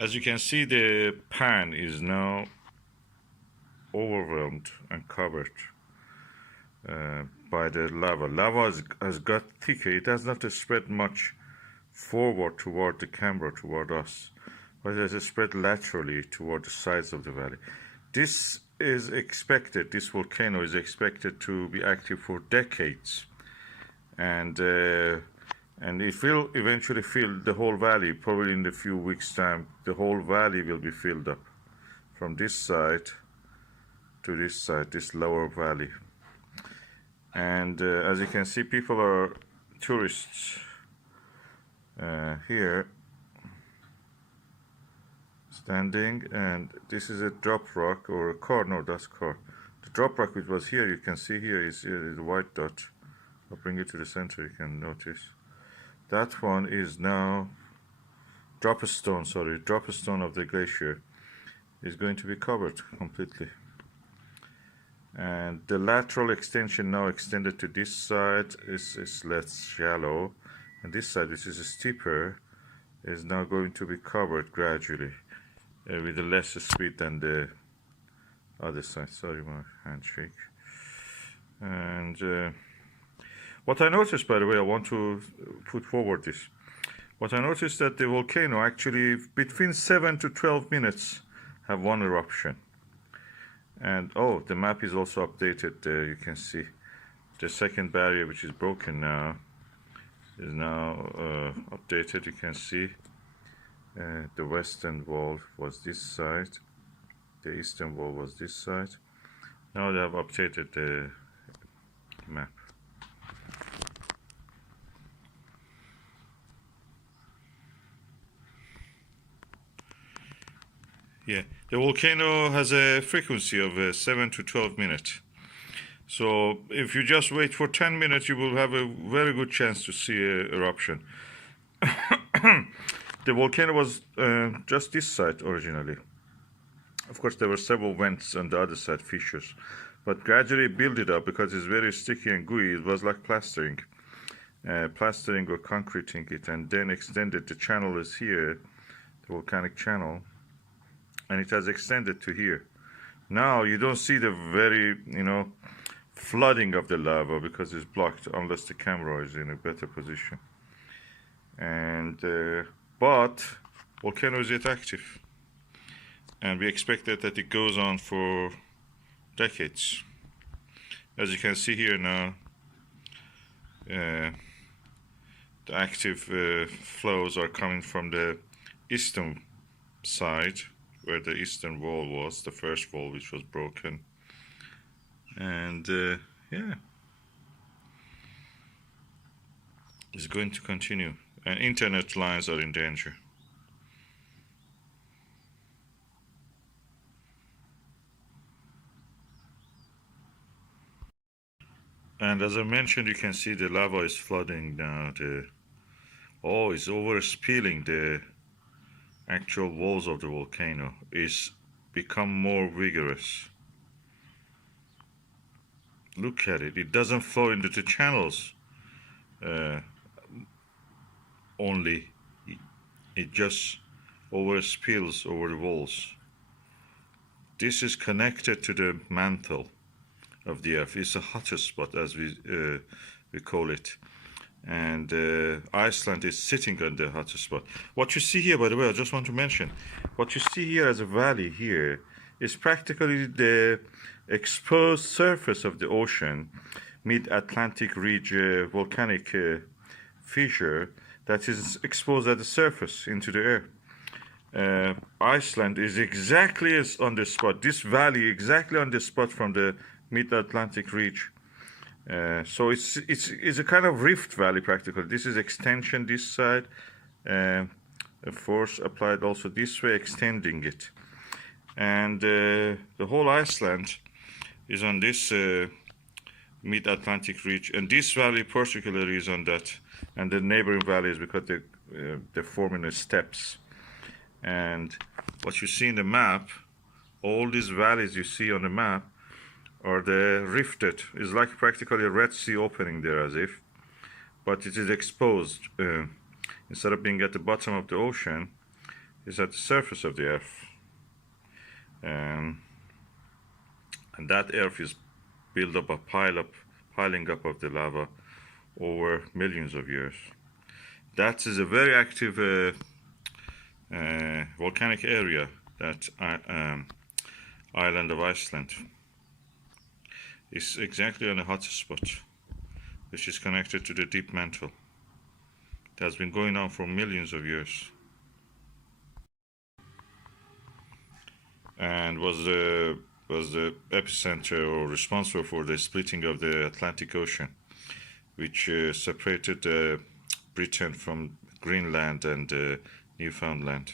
As you can see, the pan is now overwhelmed and covered by the lava. Lava has got thicker. It has not spread much forward toward the camera, toward us, but it has spread laterally toward the sides of the valley. This is expected, this volcano is expected to be active for decades, and it will eventually fill the whole valley. Probably in a few weeks' time, the whole valley will be filled up from this side to this side, this lower valley. And as you can see, people are tourists here standing, and this is a drop rock or a car. No, that's car. The drop rock which was here, you can see here is a white dot. I'll bring it to the center, you can notice. That one is now drop stone of the glacier is going to be covered completely. And the lateral extension now extended to this side is less shallow, and this side, which is steeper, is now going to be covered gradually with a less speed than the other side. Sorry, my handshake. And what I noticed, by the way, I want to put forward this. What I noticed that the volcano actually between 7 to 12 minutes have one eruption. And oh, the map is also updated. You can see the second barrier, which is broken now, is now updated. You can see the western wall was this side, the eastern wall was this side. Now they have updated the map. Yeah, the volcano has a frequency of 7 to 12 minutes. So if you just wait for 10 minutes, you will have a very good chance to see an eruption. The volcano was just this side originally. Of course, there were several vents on the other side, fissures, but gradually built it up because it's very sticky and gooey. It was like plastering or concreting it, and then extended. The channel is here, the volcanic channel, and it has extended to here. Now you don't see the very, flooding of the lava because it's blocked unless the camera is in a better position. And but volcano is yet active, and we expected that it goes on for decades. As you can see here now, the active flows are coming from the eastern side, where the eastern wall was, the first wall which was broken. And yeah, it's going to continue, and internet lines are in danger. And as I mentioned, you can see the lava is flooding now. It's overspilling the actual walls of the volcano. It's become more vigorous. Look at it. It doesn't flow into the channels only. It just overspills over the walls. This is connected to the mantle of the earth. It's a hotspot, as we call it. And Iceland is sitting on the hotspot. What you see here, by the way, I just want to mention, what you see here as a valley here is practically the exposed surface of the ocean, mid-Atlantic ridge volcanic fissure that is exposed at the surface into the air. Iceland is exactly on the spot, this valley exactly on the spot from the mid-Atlantic ridge. So it's a kind of rift valley practically. This is extension this side, a force applied also this way, extending it. And the whole Iceland is on this mid-Atlantic ridge, and this valley particularly is on that, and the neighboring valleys, because they're forming the steps. And what you see in the map, all these valleys you see on the map are the rifted. It's like practically a Red Sea opening there, as if, but it is exposed. Instead of being at the bottom of the ocean, is at the surface of the Earth, and that Earth is built up a piling up of the lava over millions of years. That is a very active volcanic area, that island of Iceland. It's exactly on the hottest spot, which is connected to the deep mantle. It has been going on for millions of years, and was the epicenter or responsible for the splitting of the Atlantic Ocean, which separated Britain from Greenland and Newfoundland.